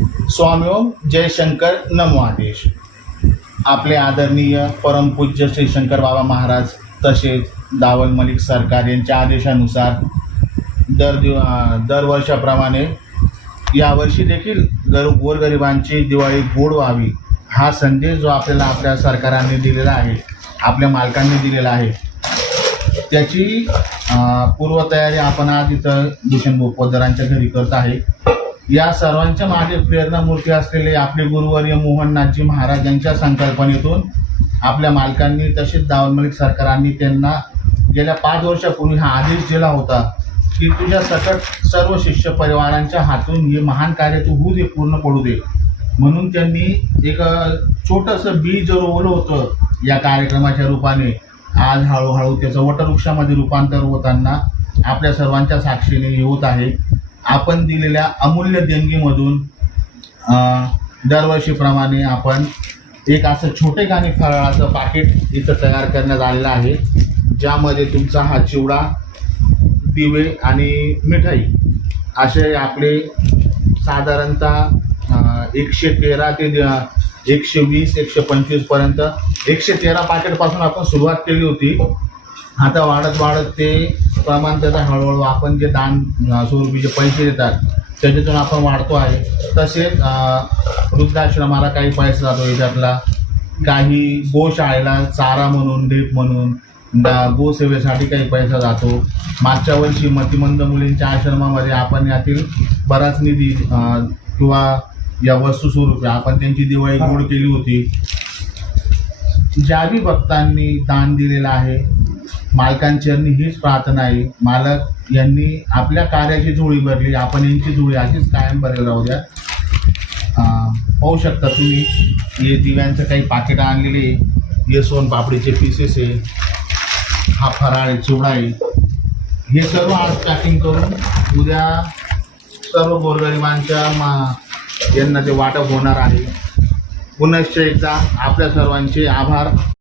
स्वामी ओम जय शंकर नमो आदेश। आपले आदरणीय परमपूज्य श्री शंकर बाबा महाराज तसेच दावल मलिक सरकार यांच्या आदेशानुसार दरवर्षाप्रमाणे यावर्षी देखील गोरगरिबांची दिवाळी गोड व्हावी हा संदेश जो आपल्याला आपल्या सरकारांनी दिलेला आहे, आपल्या मालकांनी दिलेला आहे, त्याची पूर्वतयारी आपण आज इथं भूषण पोद्दारांच्या घरी करत आहे। या सर्वांच्या मागे प्रेरणामूर्ती असलेले आपले गुरुवर्य मोहननाथजी महाराज यांच्या संकल्पनेतून आपल्या मालकांनी तसेच दावल मलिक सरकारांनी त्यांना गेल्या 5 वर्षापूर्वी हा आदेश दिला होता की तुझ्या सकट सर्व शिष्य परिवारांच्या हातून हे महान कार्य तू होऊ दे, पूर्ण पडू दे। म्हणून त्यांनी एक छोटंसं बीज रोवलं होतं या कार्यक्रमाच्या रूपाने। आज हळूहळू त्याचं वटवृक्षामध्ये रूपांतर होताना आपल्या सर्वांच्या साक्षीने हे होत आहे। आपण दिलेल्या अमूल्य देणगीमधून दरवर्षीप्रमाणे आपण एक असं छोटेखानी फराळाचं पाकिट इथं तयार करण्यात आलेलं आहे, ज्यामध्ये तुमचा हा चिवडा, दिवे आणि मिठाई असे आपले साधारणतः 113 ते 120 125 पर्यंत 113 पाकिटपासून आपण सुरुवात केली होती। आता वाढत ते प्रमाण त्याचा हळूहळू आपण जे दान स्वरूपी जे पैसे देतात त्याच्यातून आपण वाढतो आहे। तसेच वृद्धाश्रमाला काही पैसा जातो याच्यातला, काही गोशाळेला चारा म्हणून, ढेप म्हणून, गोसेवेसाठी काही पैसा जातो। मागच्या वर्षी मतिमंद मुलींच्या आश्रमामध्ये आपण यातील बराच निधी किंवा या वस्तू स्वरूपी आपण त्यांची दिवाळी गोड केली होती। ज्याही भक्तांनी दान दिलेलं आहे, मालकांचरणी हीच प्रार्थना आहे, मालक यांनी आपल्या कार्याची झोळी भरली, आपण यांची झोळी अशीच कायम भरेल राहू द्या। पाहू शकता तुम्ही हे दिव्यांचं काही पाकिटं आणलेले, हे सोनपापडीचे पीसेस आहे, हा फराळ चिवडा आहे, हे सर्व आज पॅकिंग करून उद्या सर्व गोरगरिबांच्या यांना ते वाटप होणार आहे। पुनश्च एकदा आपल्या सर्वांचे आभार।